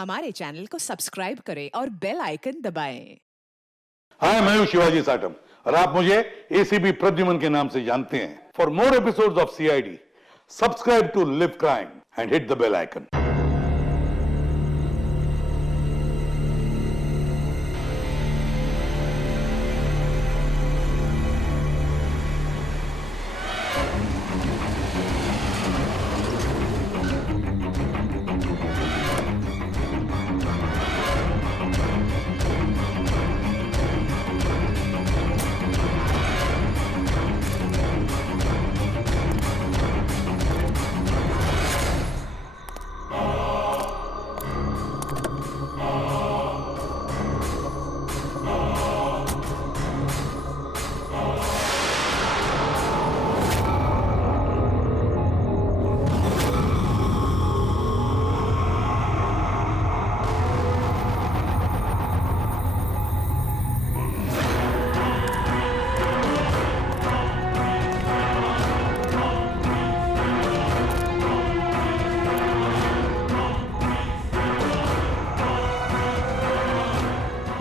हमारे चैनल को सब्सक्राइब करें और बेल आइकन दबाएं। हाय, मैं हूं शिवाजी साटम और आप मुझे एसीपी प्रद्युमन के नाम से जानते हैं। For more episodes of CID, subscribe to Live Crime and hit the bell icon.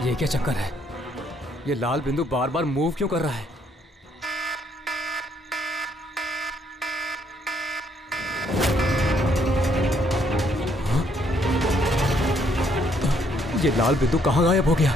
ये क्या चक्कर है? ये लाल बिंदु बार बार मूव क्यों कर रहा है? हाँ? ये लाल बिंदु कहां गायब हो गया?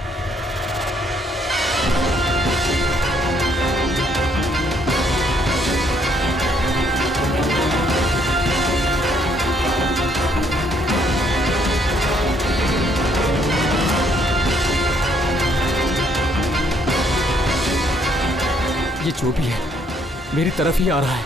ये जो भी है मेरी तरफ ही आ रहा है।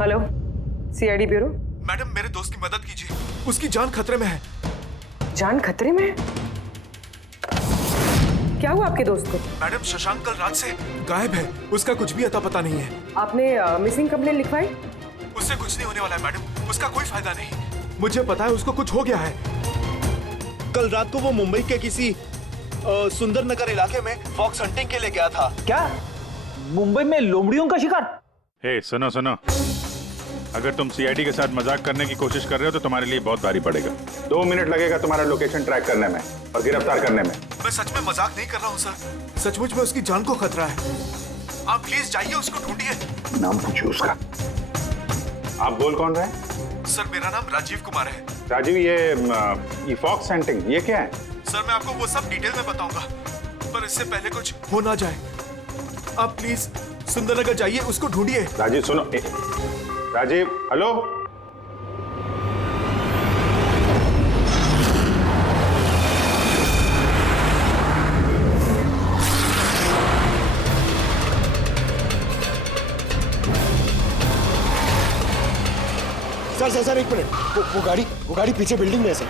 Hello, CID bureau. मैडम, मेरे दोस्त की मदद कीजिए, उसकी जान खतरे में है। जान खतरे में है? क्या हुआ आपके दोस्त को? मैडम, शशांक कल रात से गायब है, उसका कुछ भी अता पता नहीं है। आपने मिसिंग कंप्लेंट लिखवाई? उससे कुछ नहीं होने वाला है मैडम, उसका कोई फायदा नहीं। मुझे पता है उसको कुछ हो गया है। कल रात को वो मुंबई के किसी सुंदर नगर इलाके में फॉक्स हंटिंग के लिए गया था। क्या मुंबई में लोमड़ियों का शिकार? हे, सुनो सुनो, अगर तुम सीआईडी के साथ मजाक करने की कोशिश कर रहे हो तो तुम्हारे लिए बहुत भारी पड़ेगा। 2 मिनट लगेगा तुम्हारा लोकेशन ट्रैक करने में और गिरफ्तार करने में। मैं सच में मजाक नहीं कर रहा हूँ सर, सचमुच में उसकी जान को खतरा है। आप प्लीज जाइए, उसको ढूंढिए। नाम पूछिए उसका। आप बोल कौन रहे हैं? सर, मेरा नाम राजीव कुमार है। राजीव, ये फॉक्स हंटिंग ये क्या है? सर, मैं आपको वो सब डिटेल में बताऊंगा, पर इससे पहले कुछ हो ना जाए। आप प्लीज सुंदरनगर जाइए, उसको ढूंढिए। राजीव सुनो, राजीव, हेलो। सर एक मिनट, वो गाड़ी पीछे बिल्डिंग में है सर।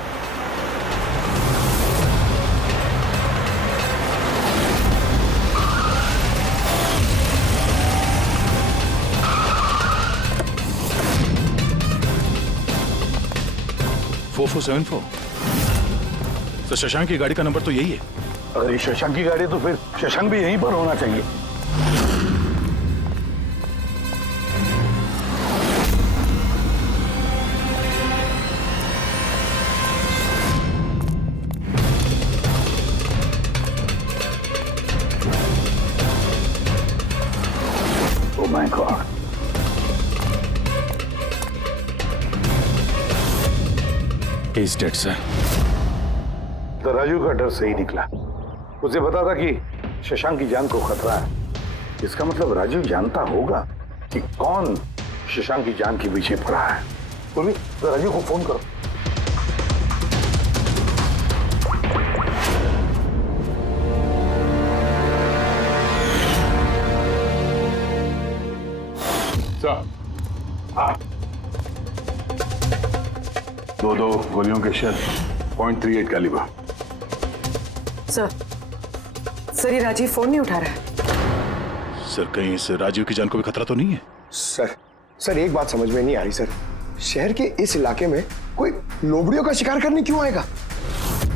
तो शशांक की गाड़ी का नंबर तो यही है। अगर ये शशांक की गाड़ी है तो फिर शशांक भी यहीं पर होना चाहिए। Oh my God. He's dead, sir. तो राजू का डर सही निकला। उसे पता था कि शशांक की जान को खतरा है। इसका मतलब राजू जानता होगा कि कौन शशांक की जान के पीछे पड़ा है। पूर्वी, तो राजू को फोन करो। सर, हाँ। 2 गोलियों के शेल, .38 कैलिबर। सर, ये राजीव फोन नहीं उठा रहा है। सर, कहीं इस राजीव की जान को भी खतरा तो नहीं है? सर, सर एक बात समझ में नहीं आ रही सर, शहर के इस इलाके में कोई लोमड़ियों का शिकार करने क्यों आएगा?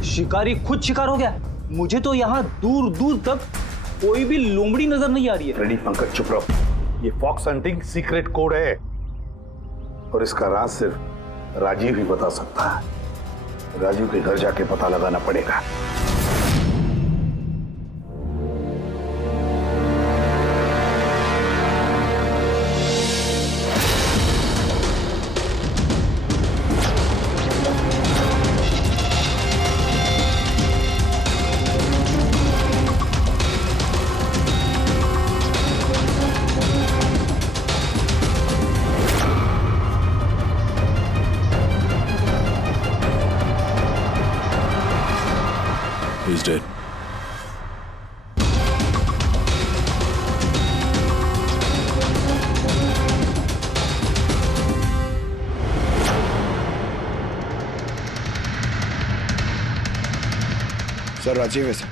शिकारी खुद शिकार हो गया। मुझे तो यहाँ दूर दूर तक कोई भी लोमड़ी नजर नहीं आ रही है। रेडी पंकज चुप रहो। ये फॉक्स हंटिंग सीक्रेट कोड है और इसका राज सिर्फ राजीव ही बता सकता है। राजीव के घर जाके पता लगाना पड़ेगा। He's dead. सर राजीव है सर,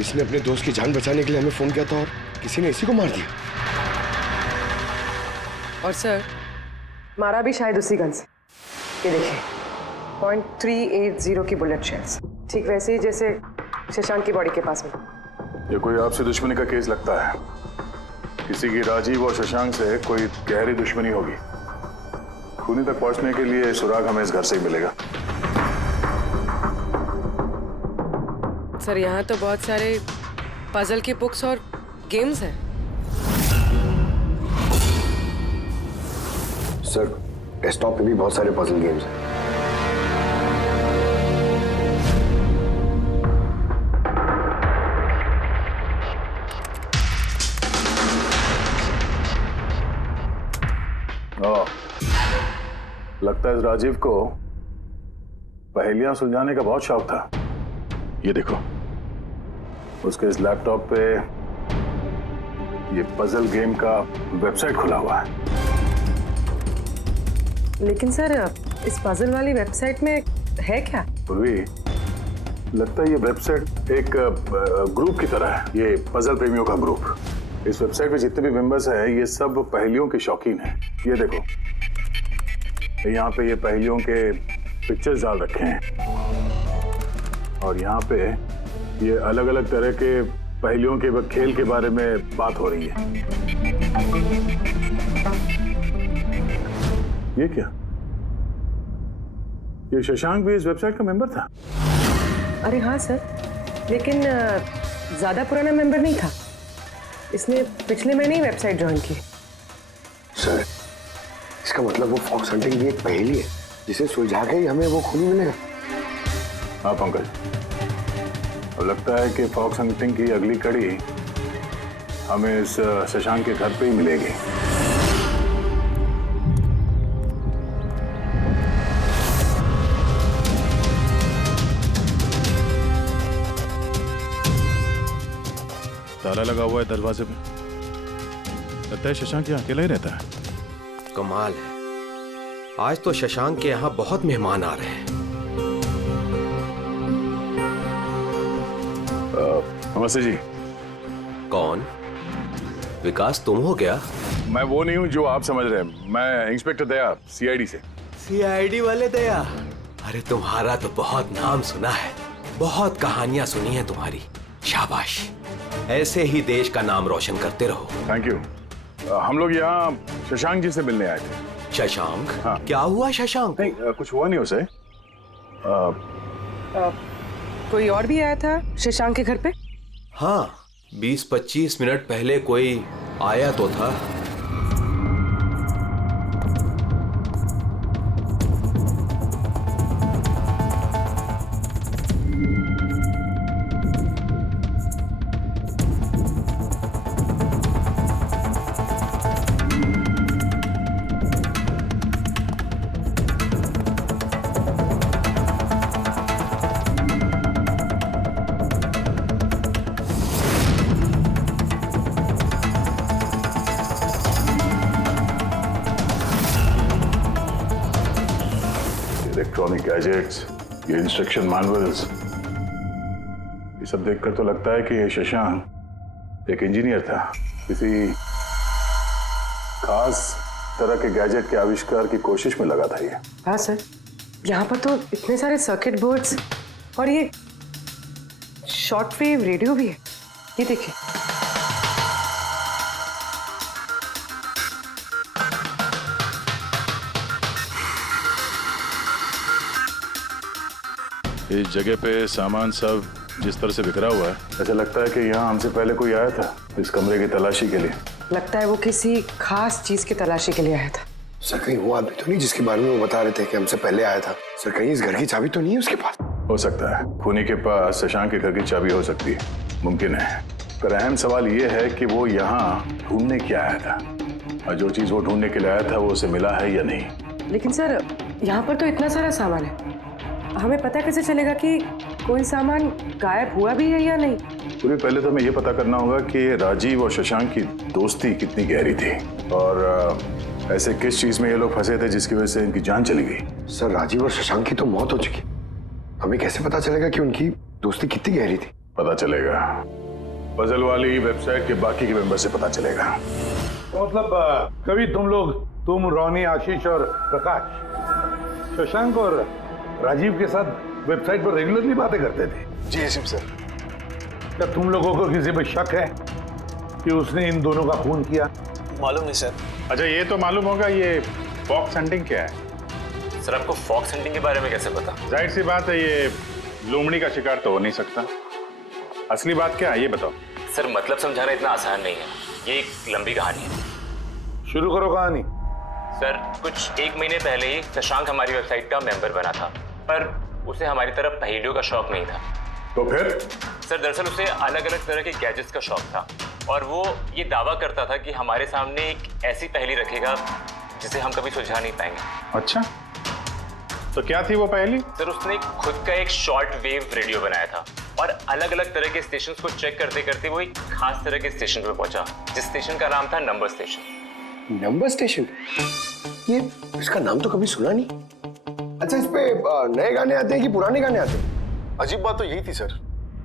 इसने अपने दोस्त की जान बचाने के लिए हमें फोन किया था और किसी ने इसी को मार दिया। और सर मारा भी शायद उसी गन से। ये देखिए .380 की बुलेट शेल्स, ठीक वैसे ही जैसे शशांक की बॉडी के पास में। ये कोई आपसी दुश्मनी का केस लगता है। किसी की राजीव और शशांक से कोई गहरी दुश्मनी होगी। खूनी तक पहुंचने के लिए सुराग हमें इस घर से ही मिलेगा। सर यहाँ तो बहुत सारे पजल की बुक्स और गेम्स हैं। सर डेस्कटॉप पे भी बहुत सारे पजल गेम्स हैं। लगता है इस राजीव को पहेलियां सुलझाने का बहुत शौक था। ये देखो, उसके इस लैपटॉप पे ये पजल गेम का वेबसाइट खुला हुआ है। लेकिन सर इस पजल वाली वेबसाइट में है क्या? पूर्वी, लगता है ये वेबसाइट एक ग्रुप की तरह है। ये पजल प्रेमियों का ग्रुप। इस वेबसाइट पे जितने भी मेंबर्स हैं ये सब पहेलियों के शौकीन हैं। ये देखो, यहाँ पे ये पहेलियों के पिक्चर्स डाल रखे हैं और यहाँ पे ये अलग अलग तरह के पहेलियों के खेल के बारे में बात हो रही है। ये क्या? ये शशांक भी इस वेबसाइट का मेंबर था? अरे हाँ सर, लेकिन ज्यादा पुराना मेंबर नहीं था। इसने पिछले महीने ही वेबसाइट ज्वाइन की। सर इसका मतलब वो फॉक्स हंटिंग भी एक पहेली है जिसे सुलझा के ही हमें वो खूनी मिलेगा। हाँ पंकज, और लगता है कि फॉक्स हंटिंग की अगली कड़ी हमें इस शशांक के घर पे ही मिलेगी। ताला लगा हुआ है दरवाजे पे। लगता है शशांक यहाँ अकेला ही रहता है। कमाल है, आज तो शशांक के यहाँ बहुत मेहमान आ रहे हैं। नमस्ते जी। कौन? विकास तुम हो क्या? मैं वो नहीं हूँ जो आप समझ रहे हैं। मैं इंस्पेक्टर दया, सीआईडी से। सीआईडी वाले दया? अरे तुम्हारा तो बहुत नाम सुना है, बहुत कहानियां सुनी है तुम्हारी। शाबाश, ऐसे ही देश का नाम रोशन करते रहो। Thank you. हम लोग यहाँ शशांक जी से मिलने आए थे। शशांक? हाँ। क्या हुआ शशांक? नहीं, कुछ हुआ नहीं उसे। कोई और भी आया था शशांक के घर पे? हाँ, 20-25 मिनट पहले कोई आया तो था। इलेक्ट्रॉनिक गैजेट्स, ये इंस्ट्रक्शन मैनुअल्स, ये सब देखकर तो लगता है कि ये शशांक एक इंजीनियर था। किसी खास तरह के गैजेट के आविष्कार की कोशिश में लगा था ये। हाँ सर, यहाँ पर तो इतने सारे सर्किट बोर्ड्स और ये शॉर्ट वेव रेडियो भी है। ये देखिए, इस जगह पे सामान सब जिस तरह से बिखरा हुआ है, ऐसा लगता है कि यहाँ हमसे पहले कोई आया था इस कमरे की तलाशी के लिए। लगता है वो किसी खास चीज की तलाशी के लिए आया था। सर कहीं वो आदमी तो नहीं जिसके बारे में वो बता रहे थे कि हमसे पहले आया था? सर कहीं इस घर की चाबी तो नहीं है उसके पास? हो सकता है खूनी के पास शशांक के घर की चाबी हो सकती है, मुमकिन है। पर अहम सवाल ये है कि वो यहाँ ढूंढने क्या आया था, और जो चीज वो ढूंढने के लिए आया था वो उसे मिला है या नहीं। लेकिन सर यहाँ पर तो इतना सारा सामान है, हमें पता कैसे चलेगा कि कोई सामान गायब हुआ भी है या नहीं? पूरी पहले तो हमें ये पता करना होगा कि राजीव और शशांक की दोस्ती कितनी गहरी थी, और ऐसे किस चीज में ये लोग फंसे थे जिसकी वजह से इनकी जान चली गई। सर राजीव और शशांक की तो मौत हो चुकी, हमें कैसे पता चलेगा कि उनकी दोस्ती कितनी गहरी थी? पता चलेगा, पजल वाली वेबसाइट के बाकी के मेंबर से पता चलेगा। तो मतलब कभी तुम रोनी, आशीष और प्रकाश शशांक और राजीव के साथ वेबसाइट पर रेगुलरली बातें करते थे? जी एसीपी सर। क्या तुम लोगों को किसी पे शक है कि उसने इन दोनों का खून किया? मालूम नहीं सर। अच्छा ये तो मालूम होगा, ये फॉक्स हंटिंग क्या है? सर आपको फॉक्स हंटिंग के बारे में कैसे पता? जाहिर सी बात है, ये लोमड़ी का शिकार तो हो नहीं सकता। असली बात क्या है ये बताओ। सर मतलब समझाना इतना आसान नहीं है, ये एक लंबी कहानी है। शुरू करो कहानी। सर कुछ 1 महीने पहले ही शशांक हमारी वेबसाइट का मेंबर बना था, पर उसे हमारी तरफ पहेलियों का शौक नहीं था। तो फिर? सर दरअसल उसे अलग अलग तरह के गैजेट्स का शौक था, और वो ये दावा करता था कि हमारे सामने एक ऐसी पहेली रखेगा जिसे हम कभी सुलझा नहीं पाएंगे। अच्छा, तो क्या थी वो पहेली? सर उसने खुद का एक शॉर्ट वेव रेडियो बनाया था, और अलग अलग तरह के स्टेशंस को चेक करते करते वो एक खास तरह के स्टेशन पे पहुंचा, जिस स्टेशन का नाम था नंबर स्टेशन। Number station? ये इसका नाम तो कभी सुना नहीं। अच्छा, इस पे नए गाने आते हैं कि पुराने गाने आते हैं? अजीब बात तो यही थी सर,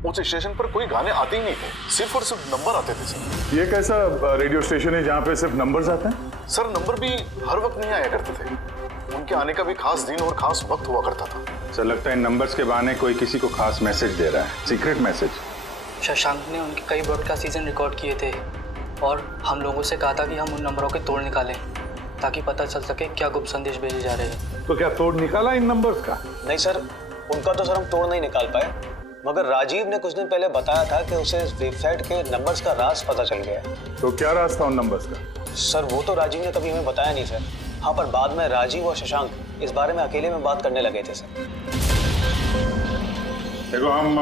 उस स्टेशन पर कोई गाने आते ही नहीं थे, सिर्फ और सिर्फ नंबर आते थे सर। ये कैसा रेडियो स्टेशन है जहाँ पे सिर्फ नंबर्स आते हैं? सर नंबर भी हर वक्त नहीं आया करते थे, उनके आने का भी खास दिन और खास वक्त हुआ करता था। सर लगता है इन नंबर्स के बहाने कोई किसी को खास मैसेज दे रहा है, सीक्रेट मैसेज। शशांक ने उनके कई ब्रॉडकास्ट सीजन रिकॉर्ड किए थे, और हम लोगों से कहा था कि हम उन नंबरों के तोड़ निकालें ताकि पता चल सके क्या गुप्त संदेश भेजे जा रहे हैं। तो क्या तोड़ निकाला इन नंबर्स का? नहीं सर, उनका तो सर हम तोड़ नहीं निकाल पाए, मगर राजीव ने कुछ दिन पहले बताया था कि उसे इस वेबसाइट के नंबर्स का राज पता चल गया है। तो क्या राज था उन नंबर्स का? सर वो तो राजीव ने कभी हमें बताया नहीं सर। हाँ, पर बाद में राजीव और शशांक इस बारे में अकेले में बात करने लगे थे सर। देखो हम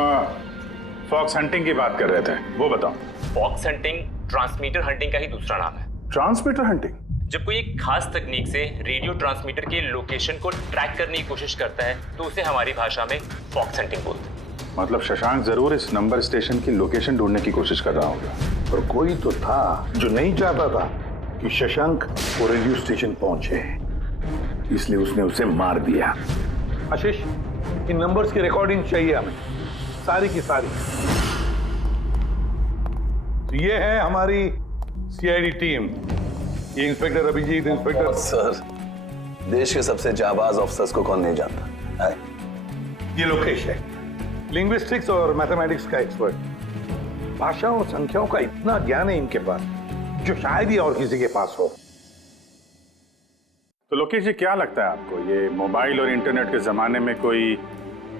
फॉक्स हंटिंग की बात कर रहे थे, वो बताओ। फॉक्स हंटिंग ट्रांसमीटर हंटिंग का ही दूसरा नाम है। Transmitter hunting? जब कोई एक खास तकनीक से रेडियो ट्रांसमीटर के लोकेशन को ट्रैक करने की कोशिश करता है तो उसे हमारी भाषा में फॉक्स हंटिंग बोलते हैं। मतलब शशांक जरूर इस नंबर स्टेशन की लोकेशन ढूंढने की कोशिश कर रहा होगा। और कोई तो था जो नहीं चाहता था कि शशांक वो रेडियो स्टेशन पहुंचे, इसलिए उसने उसे मार दिया। आशीष, इन नंबर्स की रिकॉर्डिंग चाहिए हमें, सारी की सारी। तो ये है हमारी सीआईडी टीम, ये इंस्पेक्टर अभिजीत, इंस्पेक्टर सर, देश के सबसे जाबाज ऑफिसर्स को कौन नहीं जानता है? ये लोकेश है, लिंग्विस्टिक्स और मैथमेटिक्स का एक्सपर्ट। भाषा और संख्याओं का इतना ज्ञान है इनके पास जो शायद ही और किसी के पास हो। तो लोकेश जी, क्या लगता है आपको ये मोबाइल और इंटरनेट के जमाने में कोई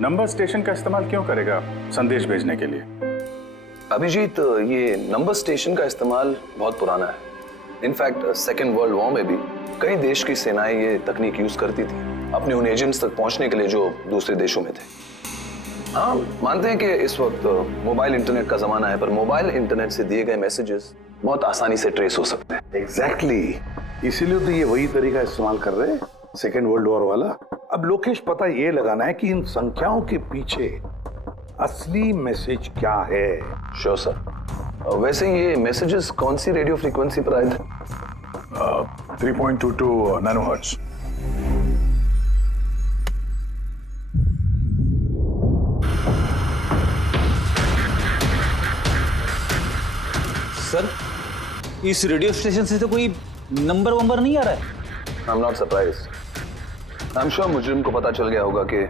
नंबर स्टेशन का इस्तेमाल क्यों करेगा संदेश भेजने के लिए? अभिजीत, ये नंबर स्टेशन का इस्तेमाल बहुत पुराना है। इनफैक्ट सेकेंड वर्ल्ड वॉर में भी कई देश की सेनाएं ये तकनीक यूज करती थी अपने उन एजेंट्स तक पहुंचने के लिए जो दूसरे देशों में थे। हाँ, मानते हैं कि इस वक्त मोबाइल इंटरनेट का जमाना है, पर मोबाइल इंटरनेट से दिए गए मैसेजेस बहुत आसानी से ट्रेस हो सकते हैं। एग्जैक्टली, इसीलिए तो ये वही तरीका इस्तेमाल कर रहे हैं, सेकेंड वर्ल्ड वॉर वाला। अब लोकेश, पता ये लगाना है कि इन संख्याओं के पीछे असली मैसेज क्या है। Sure sir. वैसे ये मैसेजेस कौन सी रेडियो फ्रीक्वेंसी पर आए थे? 3.22 नैनोहर्ट्ज। सर, इस रेडियो स्टेशन से तो कोई नंबर वंबर नहीं आ रहा है। I am not surprise. I am sure मुजरिम को पता चल गया होगा कि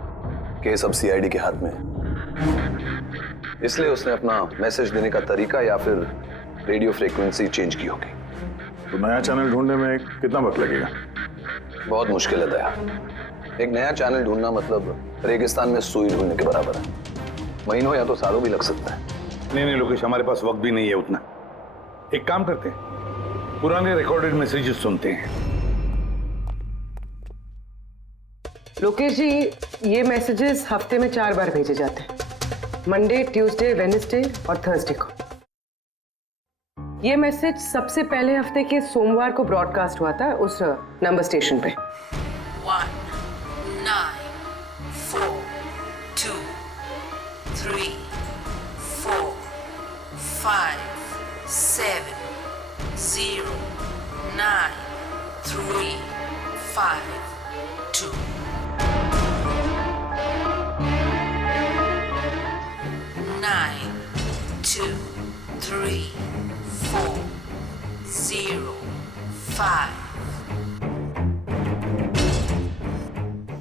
केस अब सीआईडी के हाथ में है, इसलिए उसने अपना मैसेज देने का तरीका या फिर रेडियो फ्रीक्वेंसी चेंज की होगी। तो नया चैनल ढूंढने में कितना वक्त लगेगा? बहुत मुश्किल है दया। एक नया चैनल ढूंढना मतलब रेगिस्तान में सुई ढूंढने के बराबर है। महीनों या तो सालों भी लग सकता है। नहीं लोकेश, हमारे पास वक्त भी नहीं है उतना। एक काम करते हैं, पुराने रिकॉर्डेड मैसेजेस सुनते हैं। लोकेश जी, ये मैसेजेस हफ्ते में 4 बार भेजे जाते हैं, मंडे, ट्यूसडे, वेडनेसडे और थर्सडे को। ये मैसेज सबसे पहले हफ्ते के सोमवार को ब्रॉडकास्ट हुआ था उस नंबर स्टेशन पे। 1 9 4 2 3 4 5 7 0 9 3 5 2 9 2 3 4 0 5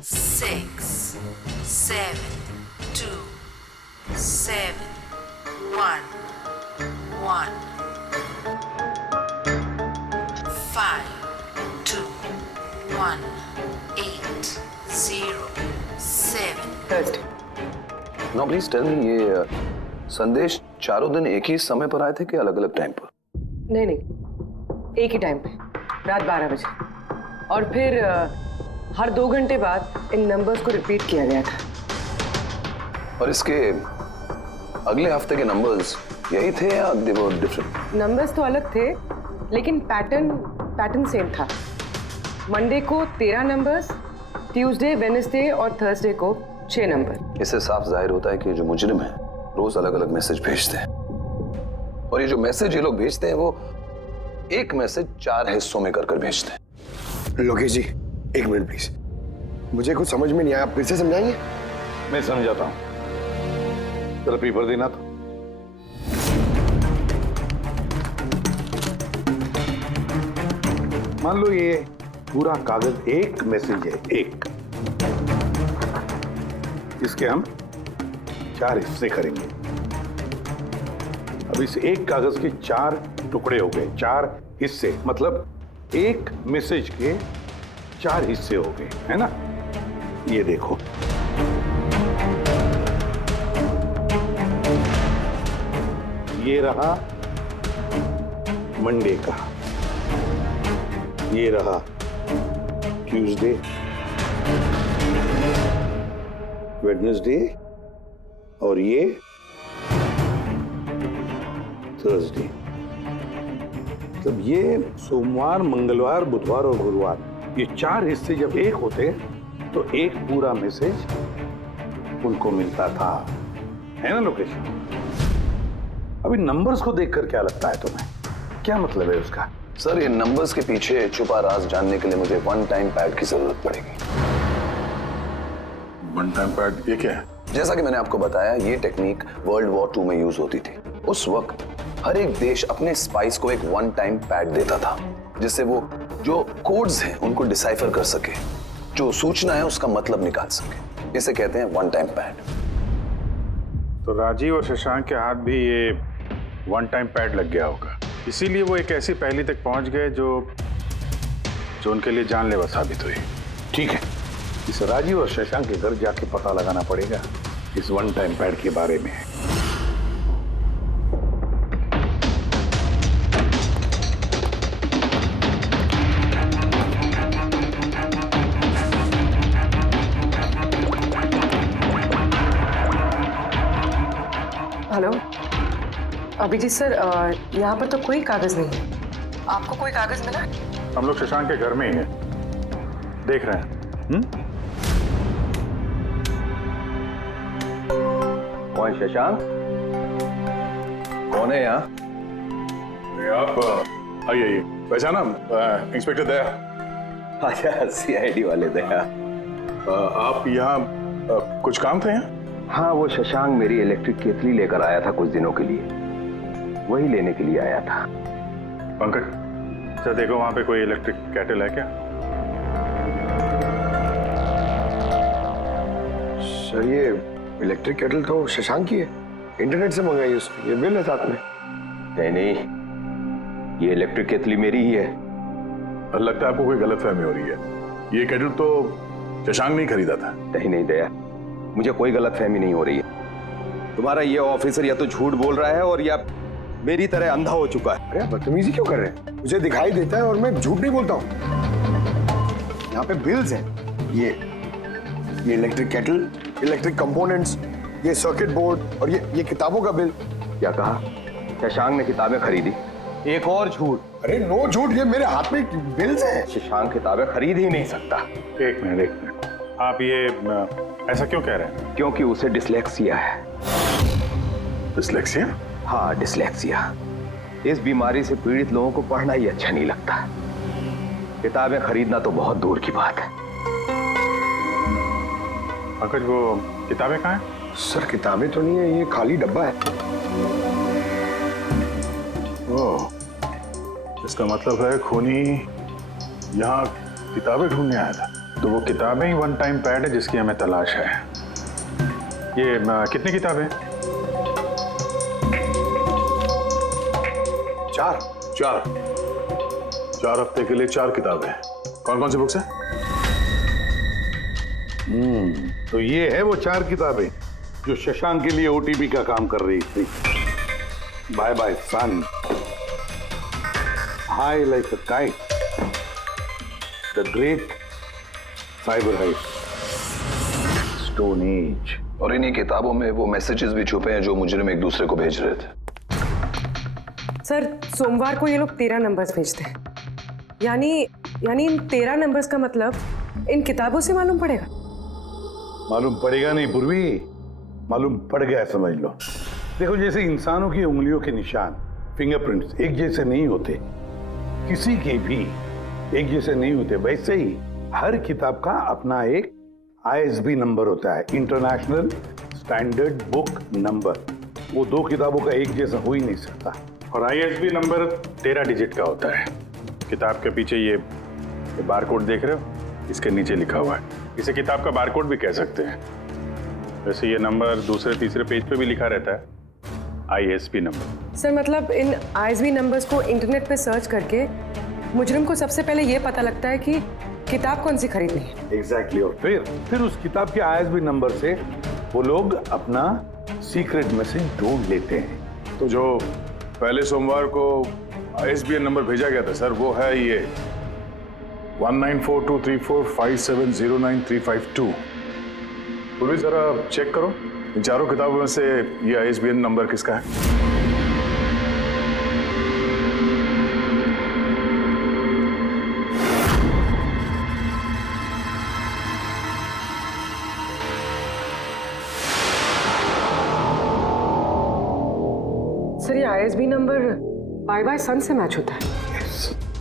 6 7 2 7 1 1 5 2 1 8 0 7 Thursday. No please tell me, ये संदेश चारों दिन एक ही समय पर आए थे कि अलग अलग टाइम पर? नहीं, एक ही टाइम पे, रात 12 बजे। और फिर हर 2 घंटे बाद इन नंबर्स को रिपीट किया गया था। और इसके अगले हफ्ते के नंबर्स यही थे या दे वर डिफरेंट? नंबर्स तो अलग थे, लेकिन पैटर्न सेम था। मंडे को 13 नंबर्स, ट्यूसडे, वेडनेसडे और थर्सडे को 6 नंबर। इससे साफ जाहिर होता है कि जो मुजरिम है रोज अलग अलग मैसेज भेजते हैं, और ये जो मैसेज ये लोग भेजते हैं वो एक मैसेज 4 हिस्सों में कर भेजते हैं। लोकेश जी, 1 मिनट प्लीज, मुझे कुछ समझ में नहीं आया, आप फिर से समझाएंगे? मैं समझाता हूं, जरा पेपर देना तो। मान लो ये पूरा कागज एक मैसेज है, एक, इसके हम 4 हिस्से करेंगे। अब इस एक कागज के 4 टुकड़े हो गए, 4 हिस्से, मतलब एक मैसेज के 4 हिस्से हो गए, है ना? ये देखो, ये रहा मंडे का, ये रहा ट्यूसडे, वेडनेसडे और ये थर्सडे। तब ये सोमवार, मंगलवार, बुधवार और गुरुवार, ये 4 हिस्से जब एक होते तो एक पूरा मैसेज उनको मिलता था, है ना लोकेश? अभी नंबर्स को देखकर क्या लगता है तुम्हें, क्या मतलब है उसका? सर, ये नंबर्स के पीछे छुपा राज जानने के लिए मुझे 1 टाइम पैड की जरूरत पड़ेगी। 1 टाइम पैड ये क्या है? जैसा कि मैंने आपको बताया, ये टेक्निक वर्ल्ड वॉर 2 में यूज होती थी। उस वक्त हर एक देश अपने स्पाइस को एक 1 टाइम पैड देता था, जिससे वो जो कोड्स हैं उनको डिसाइफर कर सके, जो सूचना है उसका मतलब निकाल सके। इसे कहते हैं 1 टाइम पैड। तो राजीव और शशांक के हाथ भी ये 1 टाइम पैड लग गया होगा, इसीलिए वो एक ऐसी पहेली तक पहुंच गए जो उनके लिए जानलेवा साबित हुई। ठीक है, इस राजीव और शशांक के घर जाके पता लगाना पड़ेगा इस 1 टाइम पैड के बारे में। हेलो अभिजीत सर, यहाँ पर तो कोई कागज नहीं है। आपको कोई कागज मिला? हम लोग शशांक के घर में ही हैं, देख रहे हैं। कौन शशांक? कौन है यहाँ? आप आइए, पहचाना? इंस्पेक्टर दया। अच्छा, सीआईडी वाले दया। आप यहाँ कुछ काम थे यहाँ? हाँ, वो शशांक मेरी इलेक्ट्रिक केतली लेकर आया था कुछ दिनों के लिए, वही लेने के लिए आया था। पंकज, अच्छा देखो वहाँ पे कोई इलेक्ट्रिक केटल है क्या? सर ये इलेक्ट्रिक केटल तो शशांक की है, इंटरनेट से मंगाई उसने, ये बिल है साथ में। नहीं, ये इलेक्ट्रिक केतली मेरी ही है। लगता है आपको कोई गलतफहमी हो रही है। ये केटल तो शशांक नहीं खरीदा था। नहीं दया, मुझे कोई गलतफहमी नहीं हो रही है। तुम्हारा ये ऑफिसर या तो झूठ बोल रहा है और या मेरी तरह अंधा हो चुका है। अरे बदतमीजी क्यों कर रहे हैं? मुझे दिखाई देता है और मैं झूठ नहीं बोलता हूँ। यहाँ पे बिल्स हैं, ये इलेक्ट्रिक केटल, इलेक्ट्रिक कंपोनेंट्स, ये सर्किट बोर्ड और ये किताबों का बिल। क्या कहा? शशांक ने किताबें खरीदी? एक और झूठ। अरे नो झूठ, ये मेरे हाथ में बिल्स हैं। शशांक किताबें खरीद ही नहीं सकता। एक मिनट, आप ये ऐसा क्यों कह रहे हैं? क्योंकि उसे डिसलेक्सिया है। डिसलेक्सिया? हाँ, डिसलेक्सिया। इस बीमारी से पीड़ित लोगों को पढ़ना ही अच्छा नहीं लगता। किताबें खरीदना तो बहुत दूर की बात है। पंकज, वो किताबें कहाँ हैं? सर किताबें तो नहीं है, ये खाली डब्बा है। ओह, इसका मतलब है खूनी यहाँ किताबें ढूंढने आया था। तो वो किताबें ही वन टाइम पैड है जिसकी हमें तलाश है। ये कितनी किताबें? चार हफ्ते के लिए 4 किताबें। कौन कौन सी बुक्स हैं? तो ये है वो 4 किताबें जो शशांक के लिए ओटीपी का काम कर रही थी। Bye bye son, high like a kite, the great cyber heist, stone age. और इन्हीं किताबों में वो मैसेजेस भी छुपे हैं जो मुजरिम एक दूसरे को भेज रहे थे। सर सोमवार को ये लोग 13 नंबर्स भेजते हैं, यानी इन 13 नंबर्स का मतलब इन किताबों से मालूम पड़ेगा। मालूम पड़ेगा नहीं पूर्वी, मालूम पड़ गया समझ लो। देखो, जैसे इंसानों की उंगलियों के निशान, फिंगरप्रिंट्स एक जैसे नहीं होते, किसी के भी एक जैसे नहीं होते, वैसे ही हर किताब का अपना एक ISB नंबर होता है, इंटरनेशनल स्टैंडर्ड बुक नंबर। वो 2 किताबों का एक जैसा हो ही नहीं सकता। और ISB नंबर 13 डिजिट का होता है। किताब के पीछे ये बारकोड देख रहे हो, इसके नीचे लिखा हुआ है। इसे किताब का बारकोड भी कह सकते हैं। वैसे ये नंबर दूसरे तीसरे पेज पे भी लिखा रहता है, ISB नंबर। सर मतलब इन ISB नंबर्स को इंटरनेट पे सर्च करके मुजरिम को सबसे पहले ये पता लगता है कि किताब कौन सी खरीदनी है। एग्जैक्टली। और फिर उस किताब के ISB नंबर से वो लोग अपना सीक्रेट मैसेज ढूंढ लेते हैं। तो जो पहले सोमवार को ISBN नंबर भेजा गया था सर, वो है ये 194234570935 पूरी जरा चेक करो, इन 4 किताबों में से ये ISBN नंबर किसका है? सर ये ISB नंबर बाय सन से मैच होता है।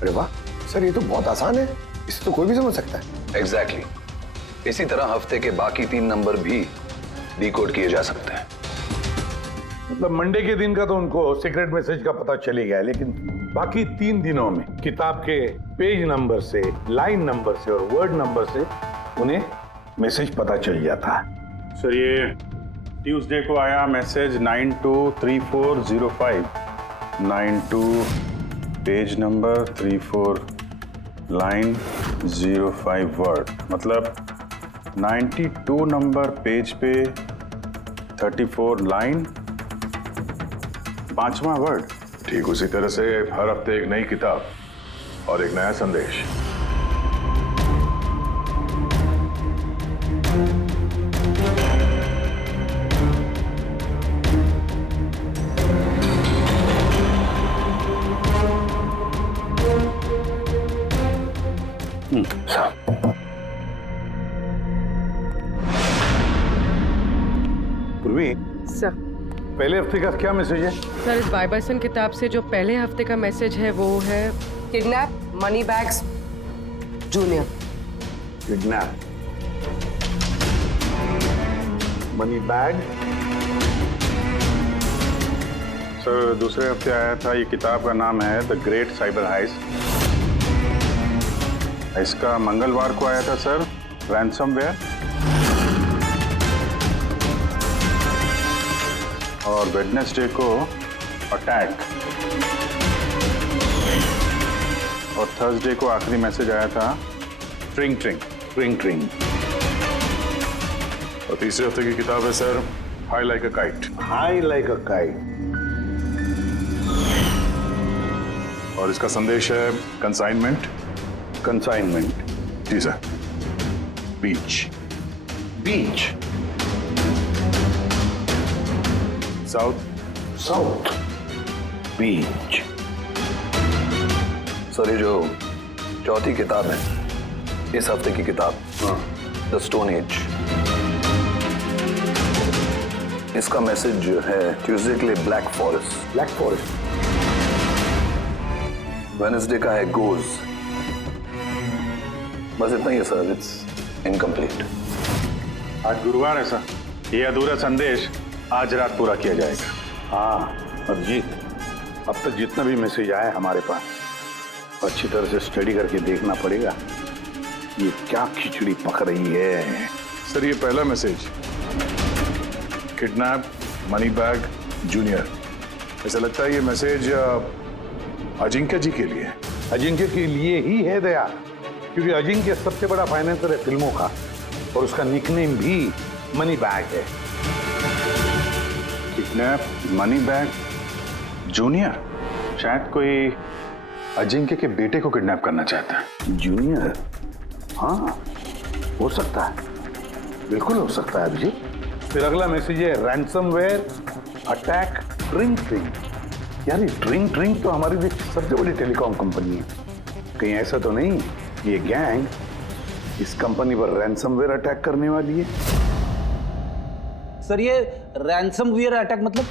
अरे वाह सर, ये तो बहुत आसान है, इसे तो कोई भी समझ सकता है। एग्जैक्टली। इसी तरह हफ्ते के बाकी 3 नंबर भी डिकोड किए जा सकते हैं। मतलब मंडे के दिन का तो उनको सीक्रेट मैसेज का पता चली गया, लेकिन बाकी 3 दिनों में किताब के पेज नंबर से, लाइन नंबर से और वर्ड नंबर से उन्हें मैसेज पता चल जाता है। सर ये ट्यूसडे को आया message 923405, 92 page number 34 line 05 word, मतलब 92 नंबर पेज पे 34 लाइन 5वां वर्ड। ठीक उसी तरह से हर हफ्ते एक नई किताब और एक नया संदेश। सर पहले हफ्ते का क्या मैसेज है? सर इस बाय सन किताब से जो पहले हफ्ते का मैसेज है वो है kidnap money bags junior. Kidnap money bag. Sir दूसरे हफ्ते आया था, ये किताब का नाम है द ग्रेट साइबर हाइस्ट। इसका मंगलवार को आया था सर, रैंसमवेयर। और वेडनेसडे को अटैक, और थर्सडे को आखिरी मैसेज आया था ट्रिंग ट्रिंग ट्रिंग ट्रिंग। और तीसरे हफ्ते की किताब है sir high like a kite. High like a kite. और इसका संदेश है कंसाइनमेंट। कंसाइनमेंट। जी सर। बीच। बीच। साउथ। South Beach. सर ये जो चौथी किताब है, इस हफ्ते की किताब, द स्टोन एज, इसका मैसेज जो है ट्यूसडे के लिए black forest. Black forest. Wednesday का है गोज। बस इतना ही है सर, इट्स इनकम्प्लीट। आज गुरुवार है सर, ये अधूरा संदेश आज रात पूरा किया जाएगा। हाँ अभिजीत, अब तक जितना भी मैसेज आया हमारे पास अच्छी तरह से स्टडी करके देखना पड़ेगा ये क्या खिचड़ी पक रही है। सर ये पहला message, kidnap money bag junior. ऐसा लगता है ये मैसेज अजिंक्य जी के लिए। अजिंक्य के लिए ही है दया, क्योंकि अजिंक्य सबसे बड़ा फाइनेंसर है फिल्मों का, और उसका निकनेम भी मनी बैग है। किडनैप मनी बैग जूनियर, शायद कोई अजिंक्य के बेटे को किडनैप करना चाहता है। जूनियर? हाँ हो सकता है, बिल्कुल हो सकता है अभिजीत। फिर अगला मैसेज है रैंसमवेयर अटैक ट्रिंग ट्रिंग। यार ये ट्रिंग ट्रिंग तो हमारी देश की सबसे बड़ी टेलीकॉम कंपनी है, कहीं ऐसा तो नहीं ये गैंग इस कंपनी पर रैंसमवेयर अटैक करने वाली है? सर ये रैंसमवेयर अटैक मतलब?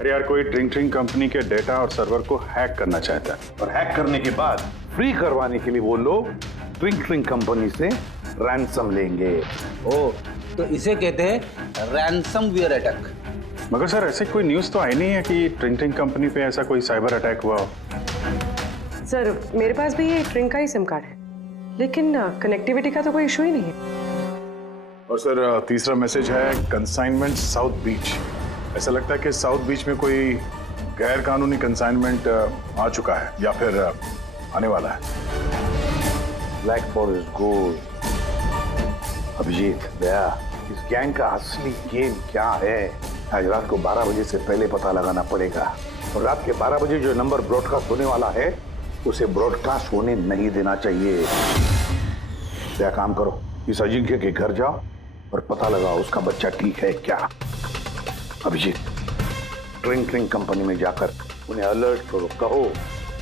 अरे यार कोई ट्रिंग ट्रिंग कंपनी के डेटा और सर्वर को हैक करना चाहता है, और हैक करने के बाद फ्री करवाने के लिए वो लोग ट्रिंग ट्रिंग कंपनी से रैंसम लेंगे। ओ, तो इसे कहते हैं रैंसमवेयर अटैक। मगर सर ऐसे कोई न्यूज़ तो आई नहीं है कि ट्रिंग ट्रिंग कंपनी पे ऐसा कोई साइबर अटैक हुआ हो। सर मेरे पास भी ये ट्रिंग का ही सिम कार्ड है, लेकिन कनेक्टिविटी का तो कोई इशू ही नहीं है। और सर तीसरा मैसेज है कंसाइनमेंट साउथ बीच। ऐसा लगता है कि साउथ बीच में कोई गैर कानूनी कंसाइनमेंट आ चुका है या फिर आने वाला है। Black forest gold. Abhijeet Daya, इस गैंग का असली गेम क्या है आज रात को 12 बजे से पहले पता लगाना पड़ेगा, और रात के 12 बजे जो नंबर ब्रॉडकास्ट होने वाला है उसे ब्रॉडकास्ट होने नहीं देना चाहिए। क्या काम करो, इस अजिंक्य के घर जाओ और पता लगाओ उसका बच्चा ठीक है क्या। अभिजीत ट्रिंग ट्रिंग कंपनी में जाकर उन्हें अलर्ट करो, कहो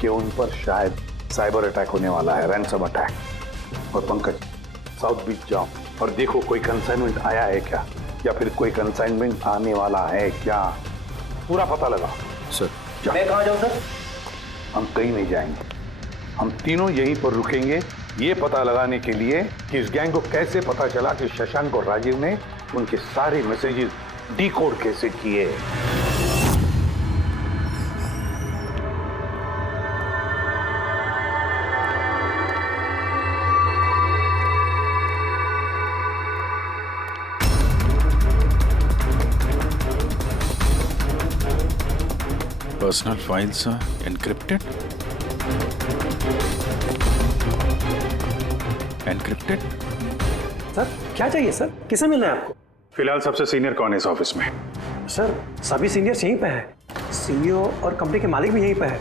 कि उन पर शायद साइबर अटैक होने वाला है, रैंसम अटैक। और पंकज साउथ बीच जाओ और देखो कोई कंसाइनमेंट आया है क्या, या फिर कोई कंसाइनमेंट आने वाला है क्या, पूरा पता लगाओ। सर मैं कहाँ जाऊँ सर? हम कहीं नहीं जाएंगे, हम तीनों यहीं पर रुकेंगे ये पता लगाने के लिए कि इस गैंग को कैसे पता चला कि शशांक और राजीव ने उनके सारे मैसेजेस डिकोड कैसे किए। Personal files encrypted. Encrypted? Sir क्या चाहिए सर, किसे मिलना है आपको? फिलहाल सबसे सीनियर कौन है इस ऑफिस में? सर सभी सीनियर्स यहीं पे है, सीईओ और कंपनी के मालिक भी यहीं पे है,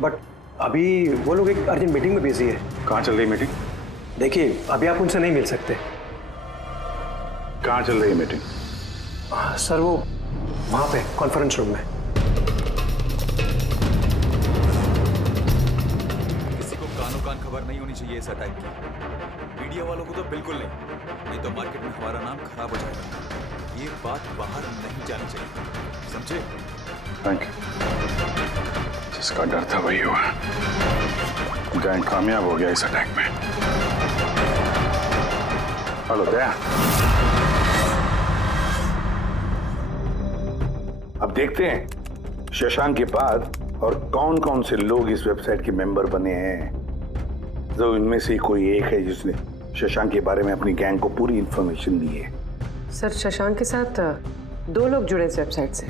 बट अभी वो लोग एक अर्जेंट मीटिंग में बिजी है। कहाँ चल रही मीटिंग? देखिए अभी आप उनसे नहीं मिल सकते। कहाँ चल रही है मीटिंग? सर वो वहाँ पे कॉन्फ्रेंस रूम में। किसी को कानो कान खबर नहीं होनी चाहिए इस अटैक की, मीडिया वालों को तो बिल्कुल नहीं तो मार्केट में हमारा नाम खराब हो जाएगा। ये बात बाहर नहीं जानी चाहिए, समझे? Thank you. जिसका डर था वही हुआ, गैंग कामयाब हो गया इस अटैक में। हेलो दया। अब देखते हैं शशांक के बाद और कौन कौन से लोग इस वेबसाइट के मेंबर बने हैं। जो इनमें से कोई एक है जिसने शशांक के बारे में अपनी गैंग को पूरी इंफॉर्मेशन दी है। सर शशांक के साथ 2 लोग जुड़े इस वेबसाइट से,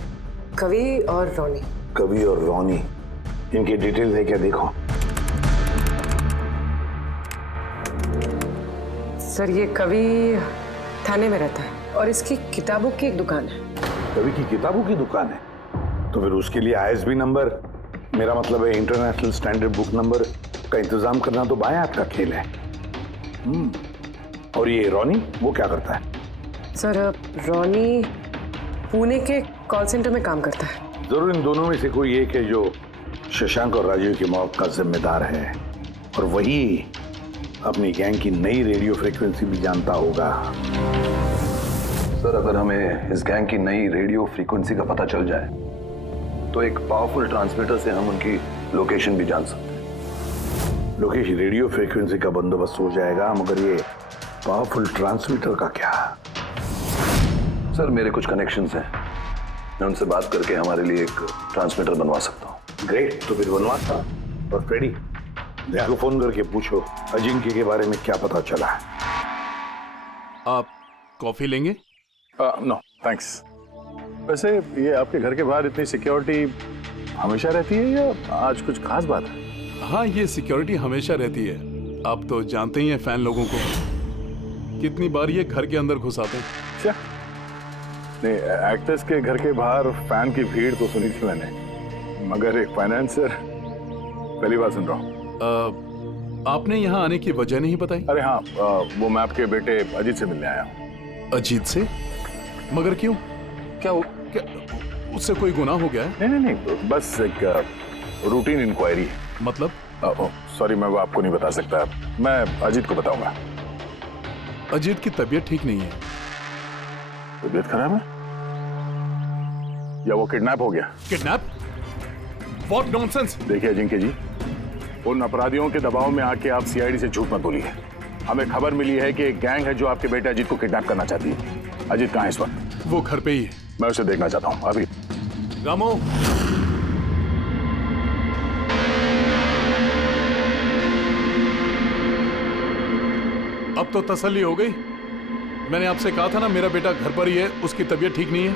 कवि और रोनी। कवि और रोनी, इनकी डिटेल है क्या? देखो सर, ये कवि थाने में रहता है और इसकी किताबों की एक दुकान है। कवि की किताबों की दुकान है? तो फिर उसके लिए ISB नंबर, मेरा मतलब है इंटरनेशनल स्टैंडर्ड बुक नंबर का इंतजाम करना तो बाएं हाथ का खेल है। और ये रोनी, वो क्या करता है? सर, रोनी पुणे के कॉल सेंटर में काम करता है। जरूर इन दोनों में से कोई एक है जो शशांक और राजीव की मौत का जिम्मेदार है, और वही अपनी गैंग की नई रेडियो फ्रीक्वेंसी भी जानता होगा। सर, अगर हमें इस गैंग की नई रेडियो फ्रीक्वेंसी का पता चल जाए तो एक पावरफुल ट्रांसमीटर से हम उनकी लोकेशन भी जान सकते हैं। लोकेशन रेडियो फ्रीक्वेंसी का बंदोबस्त हो जाएगा, मगर ये पावरफुल ट्रांसमीटर का क्या? सर, मेरे कुछ कनेक्शंस हैं, मैं उनसे बात करके हमारे लिए एक ट्रांसमीटर बनवा सकता हूँ। ग्रेट, तो फिर बनवाता। और फ्रेडी, दया को फोन करके पूछो अजिंक्य के बारे में क्या पता चला है। आप कॉफी लेंगे? No thanks. वैसे ये आपके घर के बाहर इतनी सिक्योरिटी हमेशा रहती है या आज कुछ खास बात है? हाँ, ये सिक्योरिटी हमेशा रहती है। आप तो जानते ही हैं फैन लोगों को, कितनी बार ये घर के अंदर घुस आते हैं। क्या? नहीं, एक्टर्स के घर के बाहर फैन की भीड़ तो सुनी थी मैंने, मगर एक फाइनेंसर पहली बार सुन रहा हूँ। आपने यहाँ आने की वजह नहीं बताई? अरे हाँ, वो मैं आपके बेटे अजीत से मिलने आया हूँ। अजीत से? मगर क्यों? क्या उससे कोई गुनाह हो गया है? नहीं, बस एक रूटीन इंक्वायरी है। मतलब? सॉरी, मैं वो आपको नहीं बता सकता, मैं अजीत को बताऊंगा। अजीत की तबीयत ठीक नहीं है। तबीयत खराब है या वो किडनैप हो गया? किडनैप? What nonsense! देखिए अजिंक्य जी, उन अपराधियों के दबाव में आके आप CID से झूठ मत बोलिए। हमें खबर मिली है कि एक गैंग है जो आपके बेटे अजीत को किडनैप करना चाहती है। अजीत कहाँ है इस वक्त? वो घर पे ही है। मैं उसे देखना चाहता हूँ अभी। रामो, अब तो तसल्ली हो गई। मैंने आपसे कहा था ना, मेरा बेटा घर पर ही है, उसकी तबीयत ठीक नहीं है।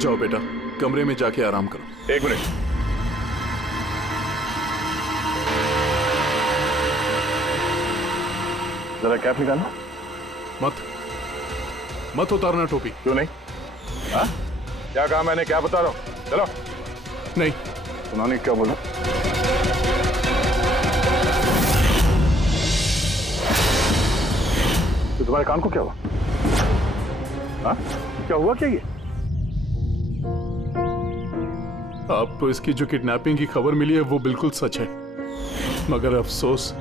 जाओ बेटा, कमरे में जाके आराम करो। एक मिनट, जरा कैप निकालना। मत उतारना टोपी। क्यों नहीं? हाँ? क्या कहा मैंने? क्या बता रहा हूँ? चलो। नहीं। उन्होंने क्या बोला? तो तुम्हारे कान को क्या हुआ? हाँ? क्या हुआ क्या ये? आपको इसकी जो किडनैपिंग की खबर मिली है वो बिल्कुल सच है, मगर अफसोस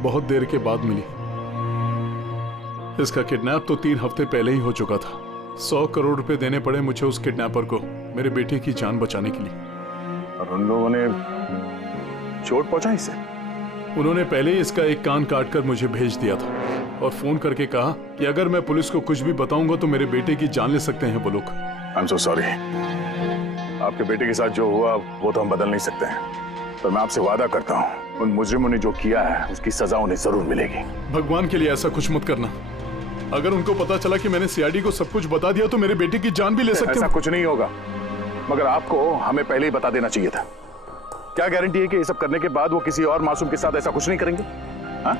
बहुत देर के बाद मिली। इसका किडनैप तो 3 हफ्ते पहले ही हो चुका था। 100 करोड़ रुपए देने पड़े मुझे उस किडनैपर को, मेरे बेटे की जान बचाने के लिए। और उन लोगों ने चोट पहुंचाई इसे? उन्होंने पहले ही इसका एक कान काट कर मुझे भेज दिया था और फोन करके कहा कि अगर मैं पुलिस को कुछ भी बताऊंगा तो मेरे बेटे की जान ले सकते हैं वो लोग। I am so sorry. आपके बेटे के साथ जो हुआ वो तो हम बदल नहीं सकते हैं, पर मैं आपसे वादा करता हूँ उन मुजरिमों ने जो किया है उसकी सजा उन्हें जरूर मिलेगी। भगवान के लिए ऐसा कुछ मत करना। अगर उनको पता चला कि मैंने CID को सब कुछ बता दिया तो मेरे बेटे की जान भी ले सकते हैं। ऐसा कुछ नहीं होगा, मगर आपको हमें पहले ही बता देना चाहिए था। क्या गारंटी है कि ये सब करने के बाद वो किसी और मासूम के साथ ऐसा कुछ नहीं करेंगे? हाँ?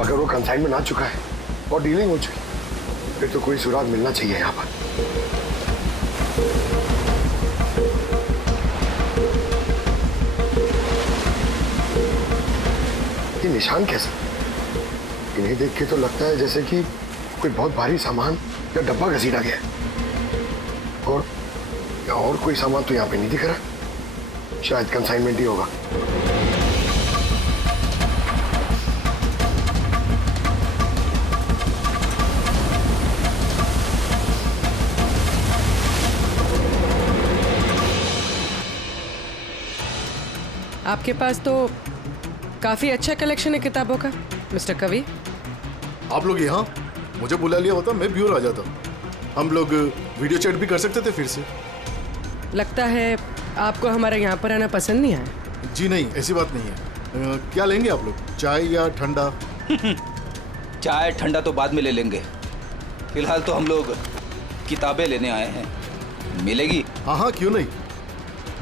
अगर वो कंसाइनमेंट आ चुका है और डीलिंग हो चुकी, फिर तो कोई सुराग मिलना चाहिए यहाँ पर। ये निशान कैसा? इन्हें देख के तो लगता है जैसे कि कोई बहुत भारी सामान या डब्बा घसीटा गया है। और कोई सामान तो यहाँ पे नहीं दिख रहा। शायद कंसाइनमेंट ही होगा। आपके पास तो काफी अच्छा कलेक्शन है किताबों का मिस्टर कवि। आप लोग यहाँ मुझे बुला लिया होता, मैं ब्यूर आ जाता। हम लोग वीडियो चैट भी कर सकते थे फिर से। लगता है आपको हमारे यहाँ पर आना पसंद नहीं आया। जी नहीं, ऐसी बात नहीं है। क्या लेंगे आप लोग, चाय या ठंडा? चाय ठंडा तो बाद में ले लेंगे, फिलहाल तो हम लोग किताबें लेने आए हैं। मिलेगी? हाँ हाँ, क्यों नहीं।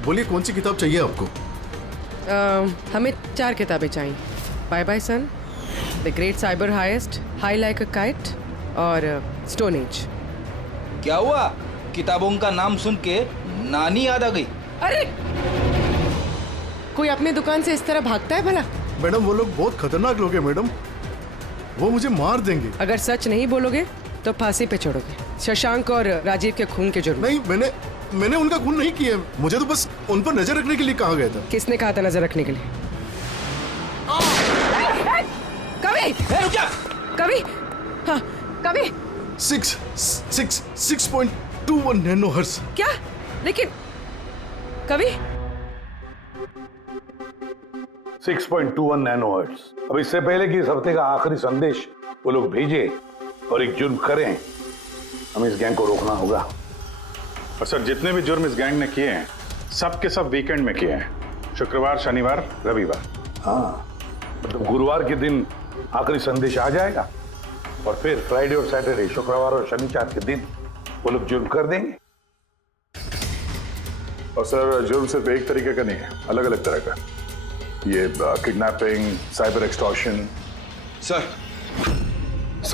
बोलिए कौन सी किताब चाहिए आपको? हमें 4 किताबें चाहिए। Bye bye son, the great cyber heist, high like a kite और स्टोन एज। क्या हुआ? किताबों का नाम सुन के नानी याद आ गई? अरे कोई अपने दुकान से इस तरह भागता है भला? मैडम वो लोग बहुत खतरनाक लोग हैं मैडम, वो मुझे मार देंगे। अगर सच नहीं बोलोगे तो फांसी पे चढ़ोगे, शशांक और राजीव के खून के जुर्म। नहीं, मैंने उनका खून नहीं किया, मुझे तो बस उन पर नजर रखने के लिए कहा गया था। किसने कहा था नजर रखने के लिए? कवि! कवि! हाँ, कवि! 6.21 नैनोहर्ट्ज। क्या? लेकिन कवि 6.21 नैनोहर्ट्ज। अब इससे पहले कि इस हफ्ते का आखिरी संदेश वो लोग भेजे और एक जुर्म करें, हमें इस गैंग को रोकना होगा। और सर, जितने भी जुर्म इस गैंग ने किए हैं सब के सब वीकेंड में किए हैं, शुक्रवार, शनिवार, रविवार। हाँ, मतलब गुरुवार के दिन आखिरी संदेश आ जाएगा और फिर फ्राइडे और सैटरडे, शुक्रवार और शनिवार के दिन वो लोग जुर्म कर देंगे। और सर, जुर्म सिर्फ एक तरीके का नहीं है, अलग अलग तरह का। ये kidnapping, cyber extortion. Sir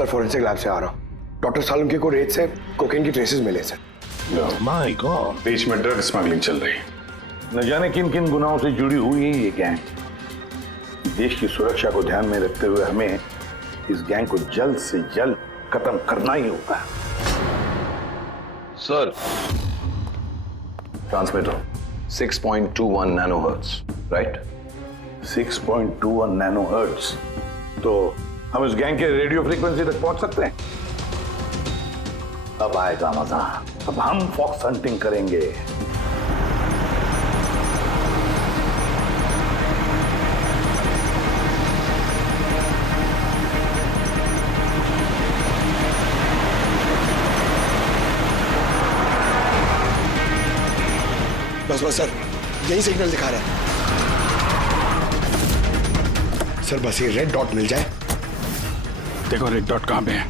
forensic lab से आ रहा हूँ। डॉक्टर सालुंके को रेत से कोकेन की ट्रेसेस मिले सर। माय गॉड, बीच में ड्रग स्मगलिंग चल रही है। न जाने किन किन गुनाहों से जुड़ी हुई है ये गैंग। देश की सुरक्षा को ध्यान में रखते हुए हमें इस गैंग को जल्द से जल्द खत्म करना ही होगा। Sir, transmitter 6.21 nanohertz, right? 6.21 nanohertz. तो हम इस गैंग के रेडियो फ्रीक्वेंसी तक पहुंच सकते हैं। अब आएगा मजा, अब हम फॉक्स हंटिंग करेंगे। बस बस सर, यही सिग्नल दिखा रहा है सर। बस ये रेड डॉट मिल जाए। देखो रेड डॉट कहां पे है।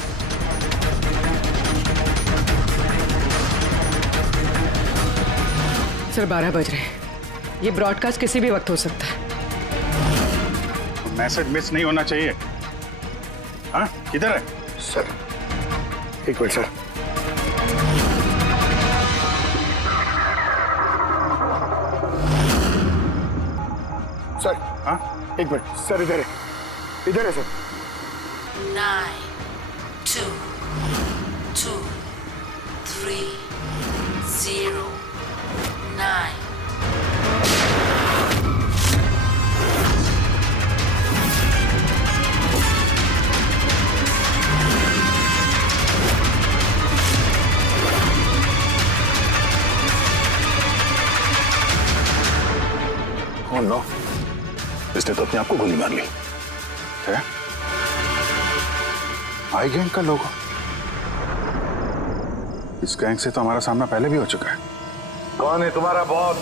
सर 12 बज रहे हैं, ये ब्रॉडकास्ट किसी भी वक्त हो सकता है। मैसेज मिस नहीं होना चाहिए। हाँ, किधर है सर? एक मिनट सर। सर हाँ, एक मिनट सर, इधर है, इधर है सर। 9 2 2 3 0 9 Oh no, इसने तो अपने आप को गोली मार ली है। आई गैंग का लोगो। इस गैंग से तो हमारा सामना पहले भी हो चुका है। कौन है तुम्हारा बॉस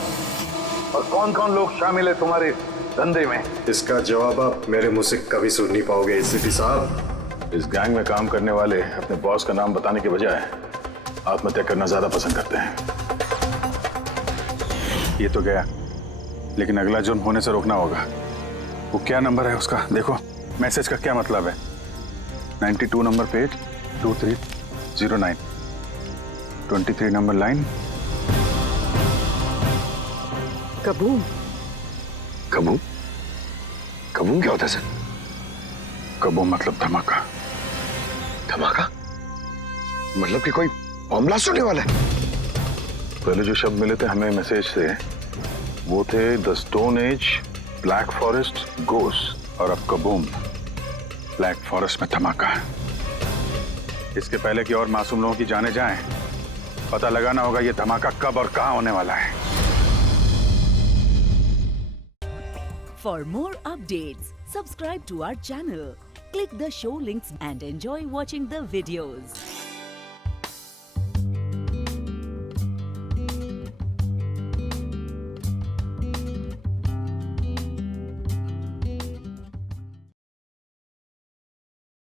और कौन कौन लोग शामिल है तुम्हारे धंधे में? इसका जवाब आप मेरे मुंह से कभी सुन नहीं पाओगे एसीपी साहब। इस गैंग में काम करने वाले अपने बॉस का नाम बताने के बजाय आत्महत्या करना ज्यादा पसंद करते हैं। ये तो गया, लेकिन अगला जुर्म होने से रोकना होगा। वो क्या नंबर है उसका देखो, मैसेज का क्या मतलब है। 92 number page 2309 23 number line. Kaboom. Kaboom? Kaboom क्या होता है सर? कबूम मतलब धमाका। धमाका मतलब कि कोई बम ब्लास्ट होने वाला है? पहले जो शब्द मिले थे हमें मैसेज से वो थे the stone age, black forest, ghost, और अब कबूम, ब्लैक फॉरेस्ट में धमाका है। इसके पहले कि और मासूम लोगों की जाने जाएं, पता लगाना होगा ये धमाका कब और कहां होने वाला है। For more updates, subscribe to our channel, click the show links and enjoy watching the videos.